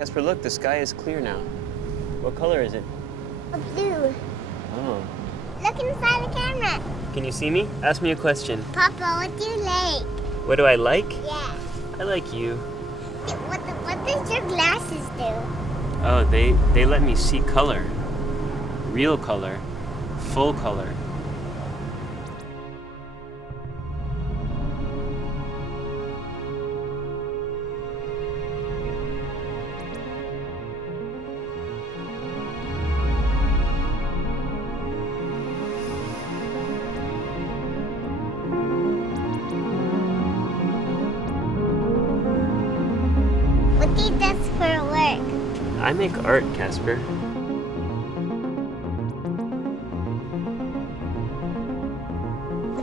Casper, look, the sky is clear now. What color is it? Blue. Oh. Look inside the camera. Can you see me? Ask me a question. Papa, what do you like? What do I like? Yeah. I like you. What does your glasses do? Oh, they let me see color. Real color. Full color. What do you do for work? I make art, Casper.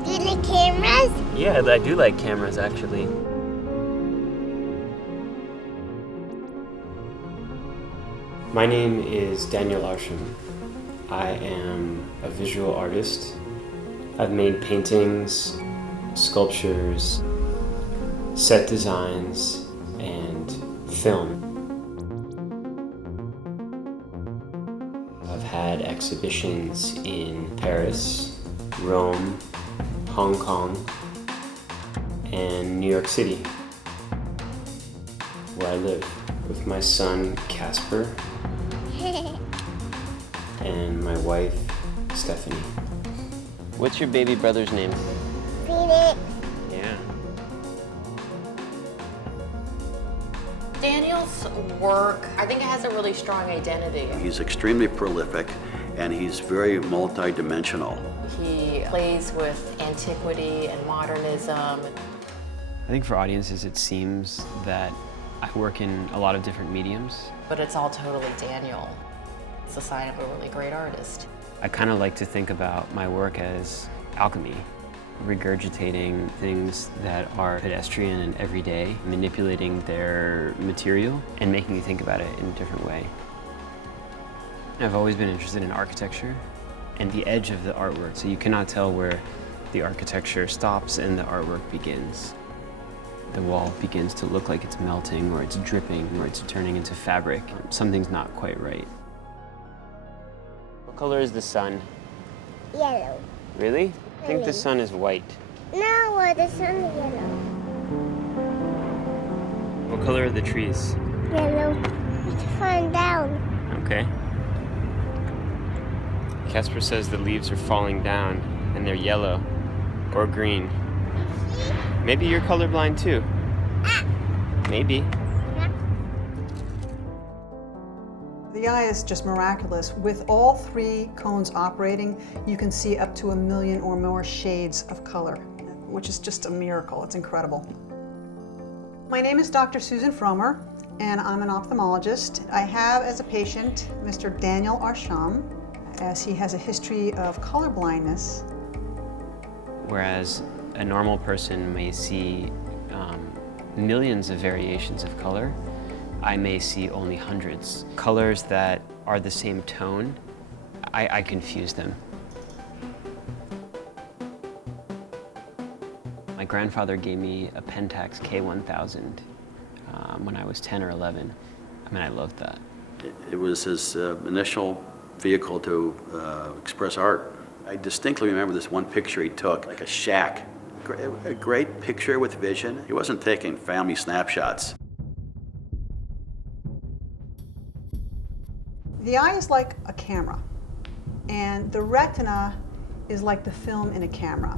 Do you like cameras? Yeah, I do like cameras, actually. My name is Daniel Arsham. I am a visual artist. I've made paintings, sculptures, set designs, and film. I've had exhibitions in Paris, Rome, Hong Kong, and New York City, where I live with my son Casper and my wife Stephanie. What's your baby brother's name? Felix. Yeah. Daniel's work, I think it has a really strong identity. He's extremely prolific and he's very multi-dimensional. He plays with antiquity and modernism. I think for audiences it seems that I work in a lot of different mediums. But it's all totally Daniel. It's a sign of a really great artist. I kind of like to think about my work as alchemy, regurgitating things that are pedestrian and everyday, manipulating their material and making you think about it in a different way. I've always been interested in architecture and the edge of the artwork, so you cannot tell where the architecture stops and the artwork begins. The wall begins to look like it's melting, or it's dripping, or it's turning into fabric. Something's not quite right. What color is the sun? Yellow. Really? I think the Really? sun is white. No, the sun is yellow. What color are the trees? Yellow. It's falling down. Okay. Casper says the leaves are falling down and they're yellow or green. Maybe you're colorblind too. Maybe. The eye is just miraculous. With all three cones operating, you can see up to 1 million or more shades of color, which is just a miracle. It's incredible. My name is Dr. Susan Fromer, and I'm an ophthalmologist. I have as a patient Mr. Daniel Arsham, as he has a history of colorblindness. Whereas a normal person may see millions of variations of color, I may see only hundreds. Colors that are the same tone, I confuse them. My grandfather gave me a Pentax K1000 when I was 10 or 11. I mean, I loved that. It was his initial vehicle to express art. I distinctly remember this one picture he took, like a shack. A great picture with vision. He wasn't taking family snapshots. The eye is like a camera, and the retina is like the film in a camera.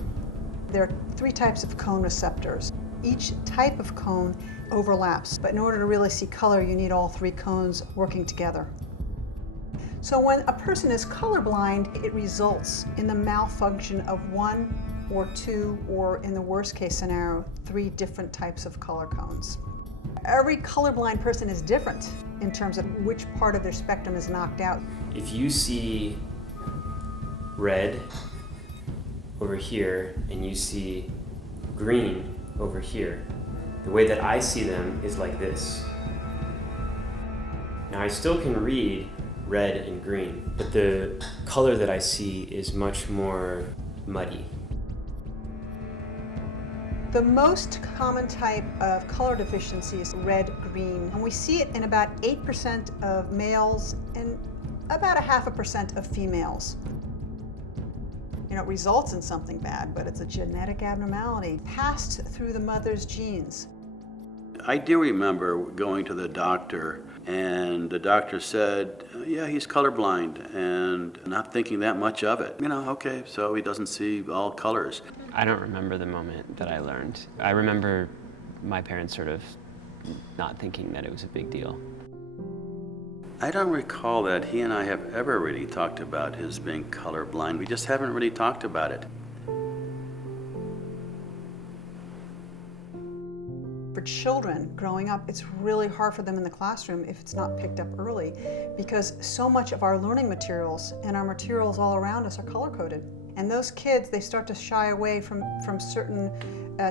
There are 3 types of cone receptors. Each type of cone overlaps, but in order to really see color, you need all 3 cones working together. So when a person is colorblind, it results in the malfunction of 1 or 2, or in the worst case scenario, 3 different types of color cones. Every colorblind person is different in terms of which part of their spectrum is knocked out. If you see red over here and you see green over here, the way that I see them is like this. Now I still can read red and green, but the color that I see is much more muddy. The most common type of color deficiency is red-green, and we see it in about 8% of males and about 0.5% of females. You know, it results in something bad, but it's a genetic abnormality passed through the mother's genes. I do remember going to the doctor, and the doctor said, yeah, he's colorblind, and not thinking that much of it. You know, okay, so he doesn't see all colors. I don't remember the moment that I learned. I remember my parents sort of not thinking that it was a big deal. I don't recall that he and I have ever really talked about his being colorblind. We just haven't really talked about it. For children growing up, it's really hard for them in the classroom if it's not picked up early, because so much of our learning materials and our materials all around us are color-coded. And those kids, they start to shy away from certain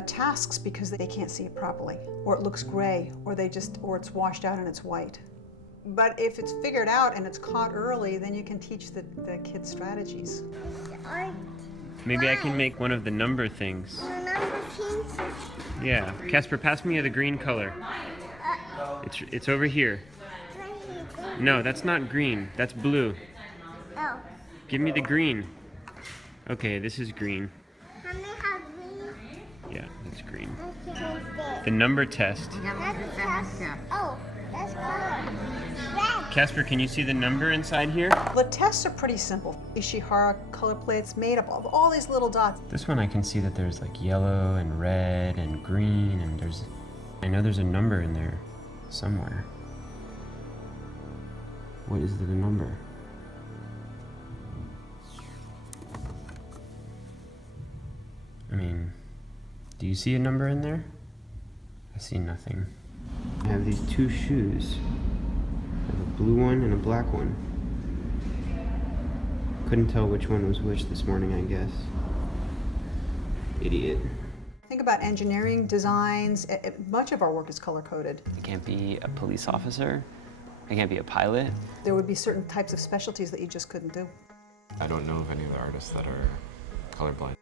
tasks because they can't see it properly, or it looks gray, or it's washed out and it's white. But if it's figured out and it's caught early, then you can teach the kids strategies. Maybe I can make one of the number things. Number things. Yeah. Casper, pass me the green color. It's over here. No, that's not green. That's blue. Oh. Give me the green. Okay, this is green. How many have green? Yeah, that's green. Okay. The number test. Oh, that's color. Red. Casper, can you see the number inside here? The tests are pretty simple. Ishihara color plate's made up of all these little dots. This one I can see that there's like yellow and red and green, and I know there's a number in there somewhere. What is the number? I mean, do you see a number in there? I see nothing. I have these two shoes. I have a blue one and a black one. Couldn't tell which one was which this morning, I guess. Idiot. Think about engineering, designs. Much of our work is color-coded. I can't be a police officer. I can't be a pilot. There would be certain types of specialties that you just couldn't do. I don't know of any of the artists that are colorblind.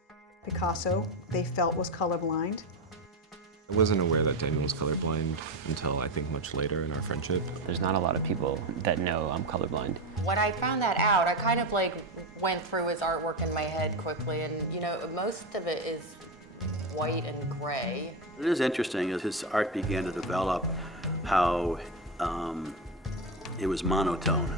Picasso, they felt, was colorblind. I wasn't aware that Daniel was colorblind until I think much later in our friendship. There's not a lot of people that know I'm colorblind. When I found that out, I kind of like went through his artwork in my head quickly, and you know, most of it is white and gray. It is interesting as his art began to develop how it was monotone.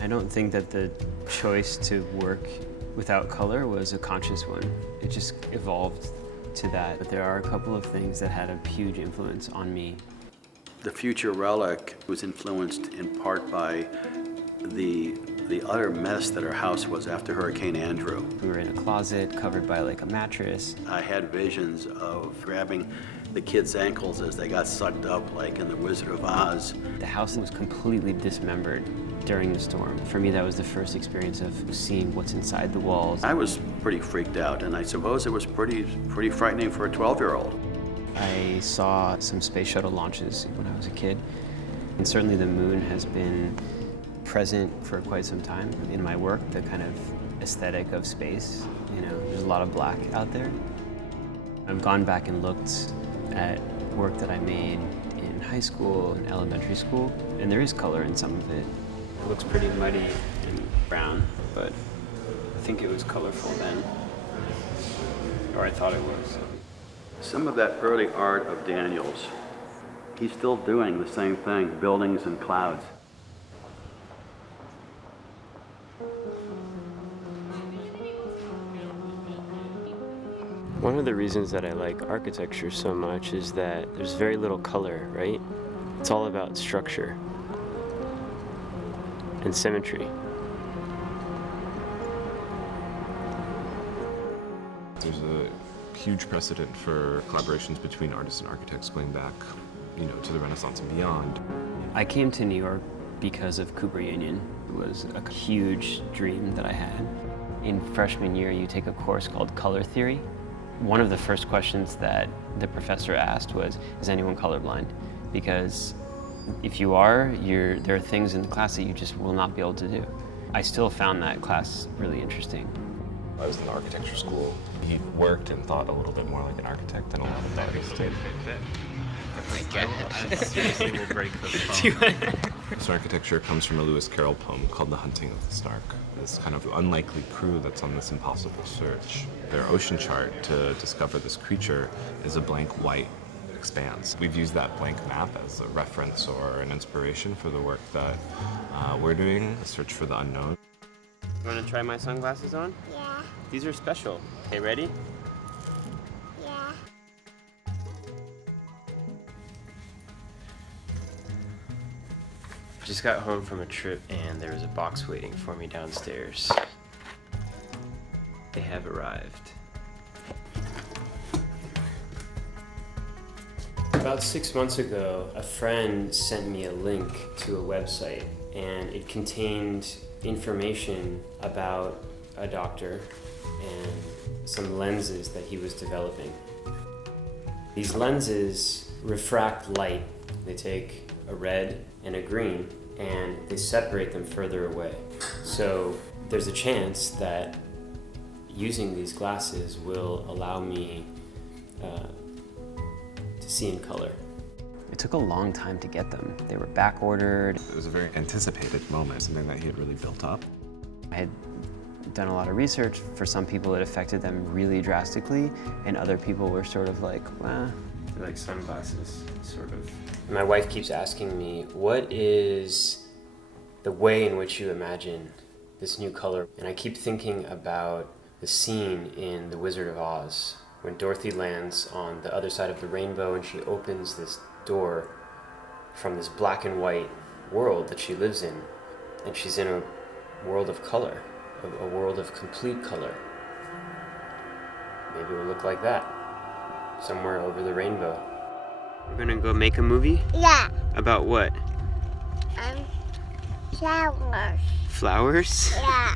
I don't think that the choice to work without color was a conscious one. It just evolved to that. But there are a couple of things that had a huge influence on me. The Future Relic was influenced in part by the utter mess that our house was after Hurricane Andrew. We were in a closet covered by like a mattress. I had visions of grabbing the kids' ankles as they got sucked up like in The Wizard of Oz. The house was completely dismembered during the storm. For me, that was the first experience of seeing what's inside the walls. I was pretty freaked out, and I suppose it was pretty frightening for a 12-year-old. I saw some space shuttle launches when I was a kid, and certainly the moon has been present for quite some time in my work, the kind of aesthetic of space. You know, there's a lot of black out there. I've gone back and looked at work that I made in high school and elementary school, and there is color in some of it. It looks pretty muddy and brown, but I think it was colorful then, or I thought it was. Some of that early art of Daniel's, he's still doing the same thing, buildings and clouds. One of the reasons that I like architecture so much is that there's very little color, right? It's all about structure and symmetry. There's a huge precedent for collaborations between artists and architects going back, you know, to the Renaissance and beyond. I came to New York because of Cooper Union. It was a huge dream that I had. In freshman year, you take a course called Color Theory. One of the first questions that the professor asked was, is anyone colorblind? Because if you are, there are things in the class that you just will not be able to do. I still found that class really interesting. I was in architecture school. He worked and thought a little bit more like an architect than a lot of artists did. Seriously, will break the phone. This architecture comes from a Lewis Carroll poem called The Hunting of the Snark. This kind of unlikely crew that's on this impossible search. Their ocean chart to discover this creature is a blank white expanse. We've used that blank map as a reference or an inspiration for the work that we're doing, the search for the unknown. You want to try my sunglasses on? Yeah. These are special. Okay, ready? Yeah. Just got home from a trip and there was a box waiting for me downstairs. They have arrived. About 6 months ago, a friend sent me a link to a website and it contained information about a doctor and some lenses that he was developing. These lenses refract light. They take a red and a green and they separate them further away. So there's a chance that using these glasses will allow me to see in color. It took a long time to get them. They were back ordered. It was a very anticipated moment, something that he had really built up. I had done a lot of research. For some people it affected them really drastically, and other people were sort of like, well, they're like sunglasses, sort of. My wife keeps asking me, what is the way in which you imagine this new color? And I keep thinking about the scene in The Wizard of Oz when Dorothy lands on the other side of the rainbow and she opens this door from this black and white world that she lives in, and she's in a world of color, a world of complete color. Maybe it will look like that, somewhere over the rainbow. We're gonna go make a movie? Yeah. About what? Flowers. Flowers? Yeah.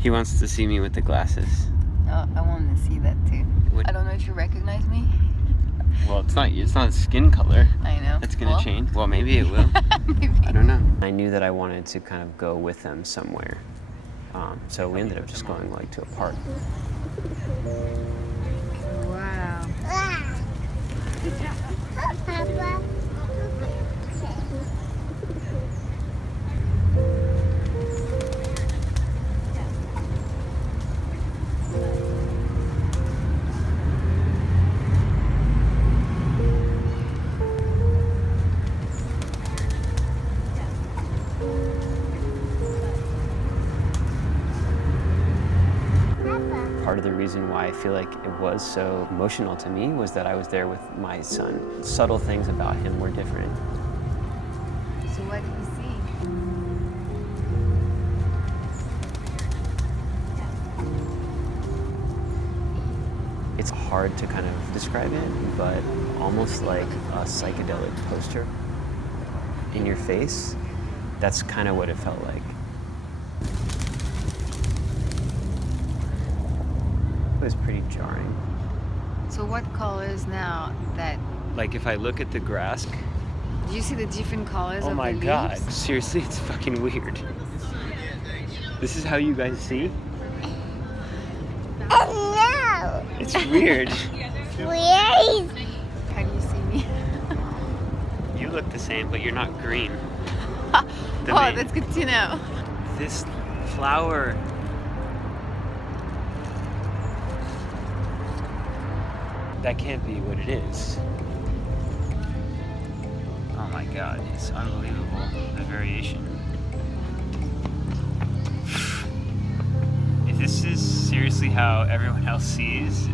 He wants to see me with the glasses. Oh, I want to see that too. What? I don't know if you recognize me. Well, it's not skin color. I know. That's gonna Well, change. Well, maybe it will. Maybe. I don't know. I knew that I wanted to kind of go with them somewhere. So we ended up just going like to a park. Wow. Ah. Papa. Part of the reason why I feel like it was so emotional to me was that I was there with my son. Subtle things about him were different. So what do you see? It's hard to kind of describe it, but almost like a psychedelic poster in your face. That's kind of what it felt like. It was pretty jarring. So what colors now that, Like if I look at the grass, do you see the different colors oh of my the god, leaves? seriously, it's fucking weird. This is how you guys see? Oh no. It's weird. Where is? How do you see me? You look the same, but you're not green. Oh, main- that's good to know. This flower. That can't be what it is. Oh my god, it's unbelievable, the variation. If this is seriously how everyone else sees,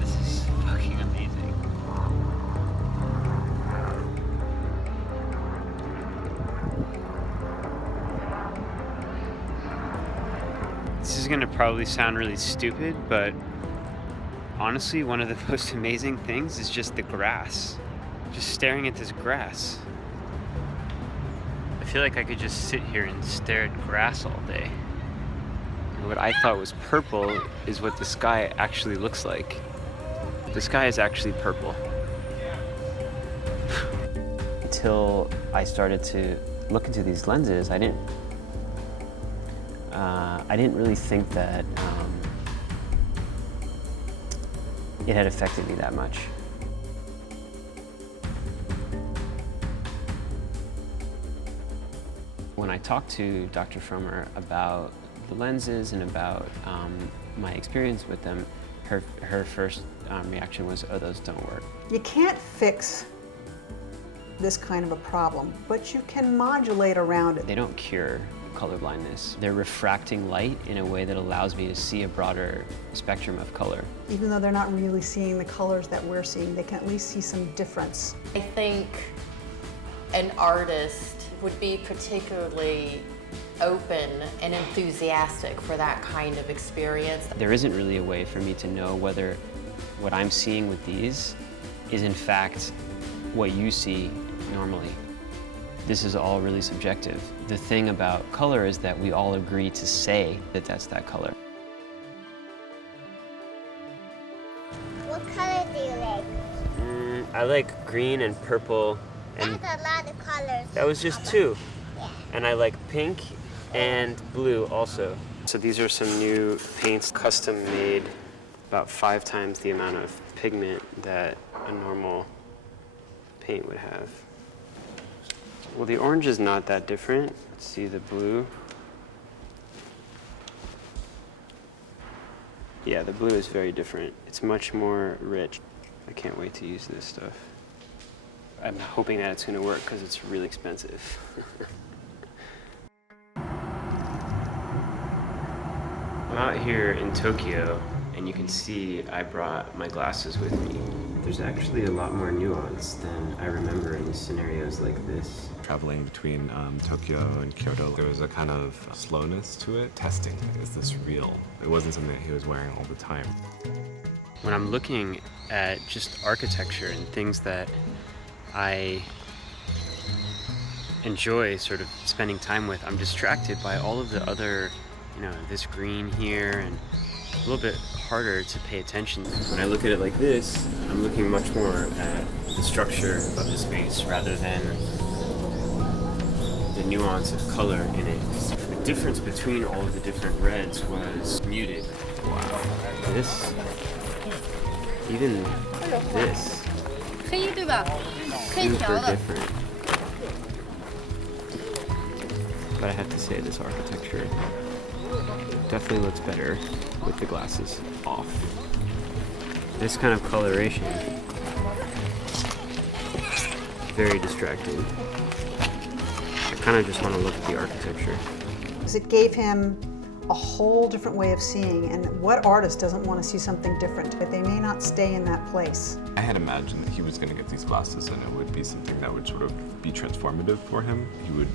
this is fucking amazing. This is gonna probably sound really stupid, but honestly, one of the most amazing things is just the grass. Just staring at this grass. I feel like I could just sit here and stare at grass all day. And what I thought was purple is what the sky actually looks like. The sky is actually purple. until I started to look into these lenses, I didn't really think that it had affected me that much. When I talked to Dr. Frommer about the lenses and about my experience with them, her first reaction was, oh, those don't work. You can't fix this kind of a problem, but you can modulate around it. They don't cure colorblindness. They're refracting light in a way that allows me to see a broader spectrum of color. Even though they're not really seeing the colors that we're seeing, they can at least see some difference. I think an artist would be particularly open and enthusiastic for that kind of experience. There isn't really a way for me to know whether what I'm seeing with these is in fact what you see normally. This is all really subjective. The thing about color is that we all agree to say that that's that color. What color do you like? I like green and purple, and That's a lot of colors. that was just two. And I like pink and blue also. So these are some new paints, custom made, about 5 times the amount of pigment that a normal paint would have. Well, the orange is not that different. Let's see the blue. Yeah, the blue is very different. It's much more rich. I can't wait to use this stuff. I'm hoping that it's going to work because it's really expensive. I'm out here in Tokyo, and you can see I brought my glasses with me. There's actually a lot more nuance than I remember in scenarios like this. Traveling between Tokyo and Kyoto, there was a kind of slowness to it. Testing, is this real? It wasn't something that he was wearing all the time. When I'm looking at just architecture and things that I enjoy sort of spending time with, I'm distracted by all of the other, this green here, and a little bit harder to pay attention. When I look at it like this, I'm looking much more at the structure of the space rather than the nuance of color in it. The difference between all of the different reds was muted. Wow. Even this, super different. But I have to say, this architecture definitely looks better with the glasses off. This kind of coloration, very distracting. I kind of just want to look at the architecture. Because it gave him a whole different way of seeing, and what artist doesn't want to see something different? But they may not stay in that place. I had imagined that he was going to get these glasses and it would be something that would sort of be transformative for him. He would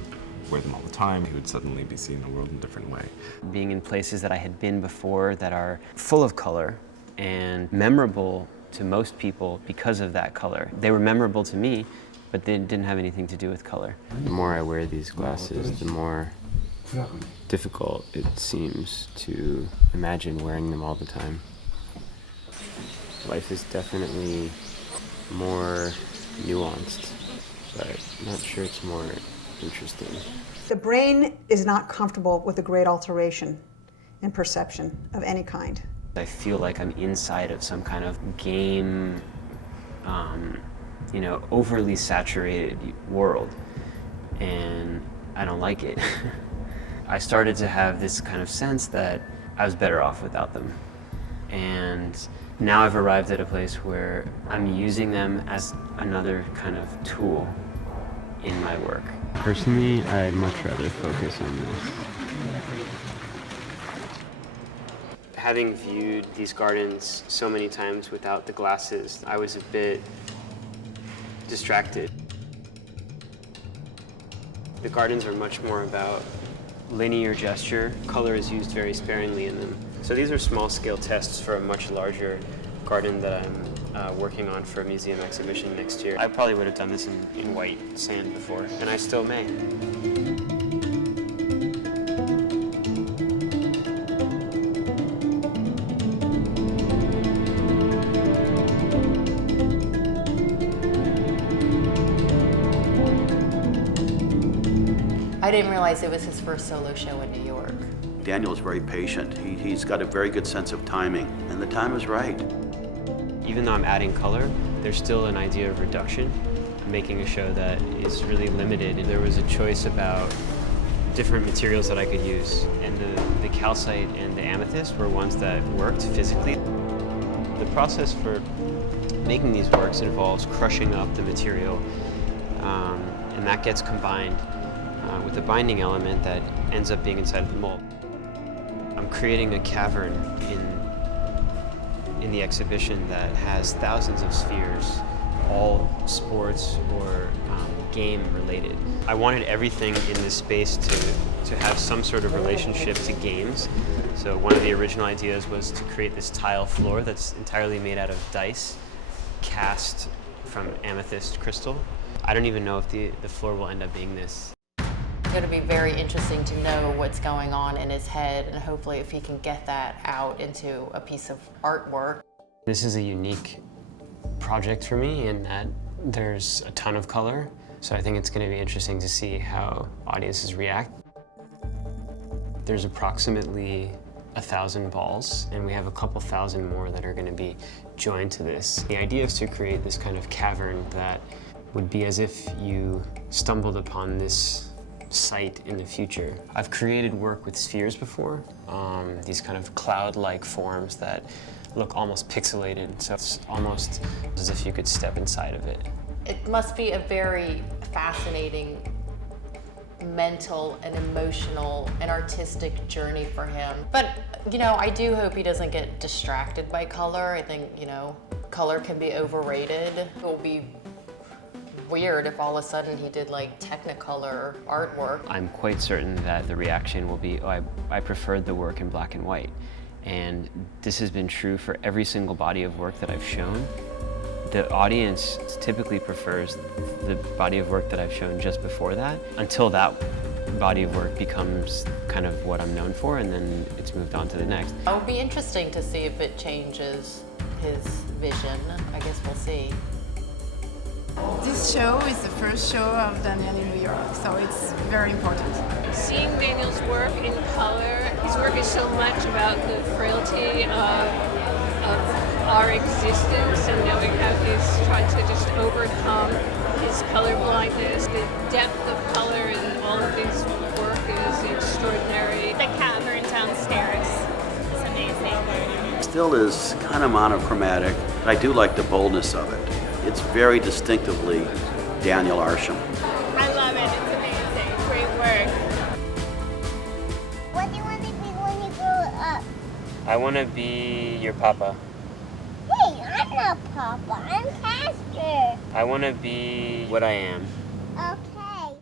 wear them all the time. He would suddenly be seeing the world in a different way. Being in places that I had been before that are full of color and memorable to most people because of that color. They were memorable to me, but they didn't have anything to do with color. The more I wear these glasses, the more difficult it seems to imagine wearing them all the time. Life is definitely more nuanced, but I'm not sure it's more interesting. The brain is not comfortable with a great alteration in perception of any kind. I feel like I'm inside of some kind of game, overly saturated world, and I don't like it. I started to have this kind of sense that I was better off without them. And now I've arrived at a place where I'm using them as another kind of tool in my work. Personally, I'd much rather focus on this. Having viewed these gardens so many times without the glasses, I was a bit distracted. The gardens are much more about linear gesture. Color is used very sparingly in them. So these are small-scale tests for a much larger garden that I'm working on for a museum exhibition next year. I probably would have done this in white sand before, and I still may. I didn't realize it was his first solo show in New York. Daniel is very patient. He's got a very good sense of timing, and the time is right. Even though I'm adding color, there's still an idea of reduction, making a show that is really limited. There was a choice about different materials that I could use, and the calcite and the amethyst were ones that worked physically. The process for making these works involves crushing up the material, and that gets combined with a binding element that ends up being inside of the mold. I'm creating a cavern in the exhibition that has thousands of spheres, all sports or game related. I wanted everything in this space to have some sort of relationship to games. So one of the original ideas was to create this tile floor that's entirely made out of dice, cast from amethyst crystal. I don't even know if the floor will end up being this. It's going to be very interesting to know what's going on in his head, and hopefully if he can get that out into a piece of artwork. This is a unique project for me in that there's a ton of color, so I think it's going to be interesting to see how audiences react. There's approximately 1,000 balls, and we have a couple thousand more that are going to be joined to this. The idea is to create this kind of cavern that would be as if you stumbled upon this site in the future. I've created work with spheres before, these kind of cloud-like forms that look almost pixelated, so it's almost as if you could step inside of it. It must be a very fascinating mental and emotional and artistic journey for him. But, you know, I do hope he doesn't get distracted by color. I think, you know, color can be overrated. It will be weird if all of a sudden he did like Technicolor artwork. I'm quite certain that the reaction will be, oh, I preferred the work in black and white. And this has been true for every single body of work that I've shown. The audience typically prefers the body of work that I've shown just before that, until that body of work becomes kind of what I'm known for, and then it's moved on to the next. It will be interesting to see if it changes his vision. I guess we'll see. This show is the first show of Daniel in New York, so it's very important. Seeing Daniel's work in color, his work is so much about the frailty of our existence and knowing how he's tried to just overcome his colorblindness. The depth of color in all of his work is extraordinary. The cavern downstairs is amazing. Still is kind of monochromatic, but I do like the boldness of it. It's very distinctively Daniel Arsham. I love it. It's amazing. Great work. What do you want to be when you grow up? I want to be your papa. Hey, I'm not Papa. I'm Casper. I want to be what I am. Okay.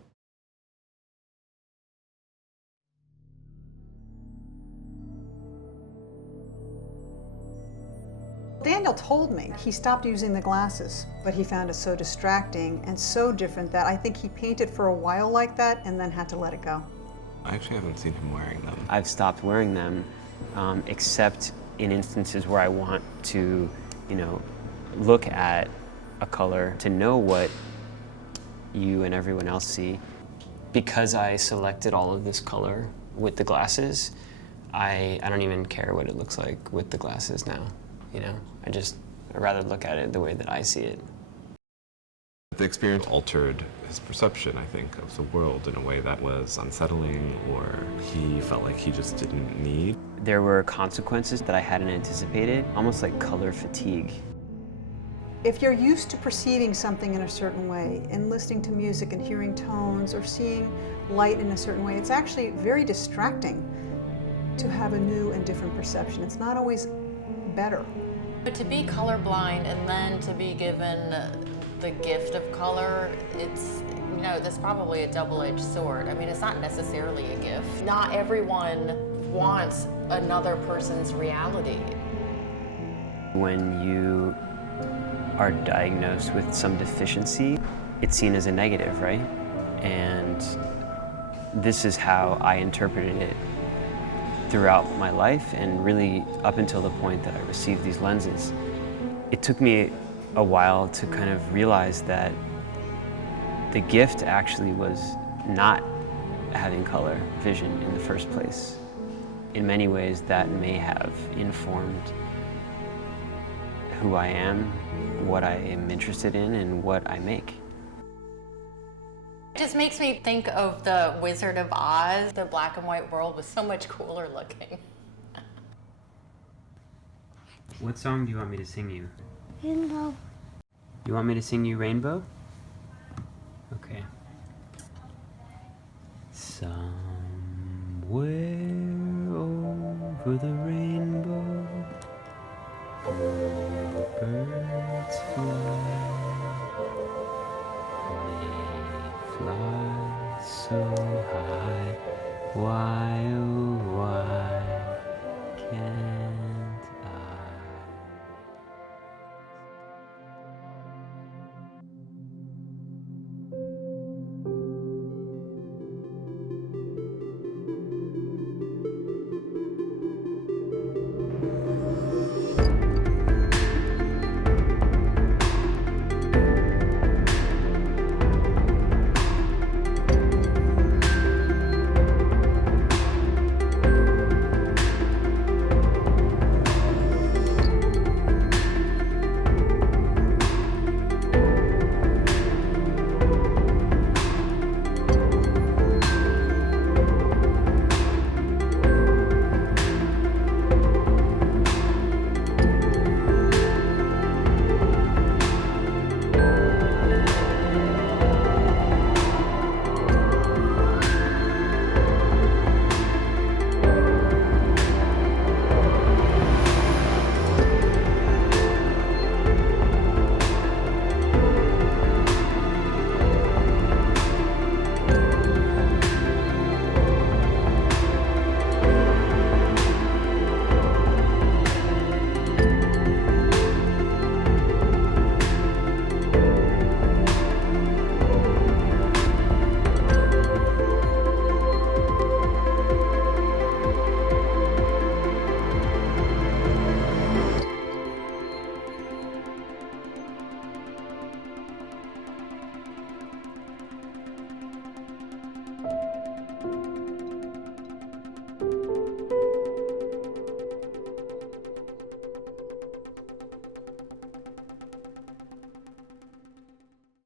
Daniel told me he stopped using the glasses, but he found it so distracting and so different that I think he painted for a while like that and then had to let it go. I actually haven't seen him wearing them. I've stopped wearing them, except in instances where I want to, you know, look at a color to know what you and everyone else see. Because I selected all of this color with the glasses, I don't even care what it looks like with the glasses now. You know, I'd rather look at it the way that I see it. The experience altered his perception, I think, of the world in a way that was unsettling, or he felt like he just didn't need. There were consequences that I hadn't anticipated, almost like color fatigue. If you're used to perceiving something in a certain way and listening to music and hearing tones or seeing light in a certain way, it's actually very distracting to have a new and different perception. It's not always better. But to be colorblind and then to be given the gift of color, it's, you know, there's probably a double-edged sword. I mean, it's not necessarily a gift. Not everyone wants another person's reality. When you are diagnosed with some deficiency, it's seen as a negative, right? And this is how I interpreted it throughout my life, and really up until the point that I received these lenses. It took me a while to kind of realize that the gift actually was not having color vision in the first place. In many ways, that may have informed who I am, what I am interested in, and what I make. It just makes me think of the Wizard of Oz. The black and white world was so much cooler looking. What song do you want me to sing you? Rainbow. You want me to sing you Rainbow? Okay. Somewhere over the rainbow, birds fly. They fly so high. Why, oh, why can't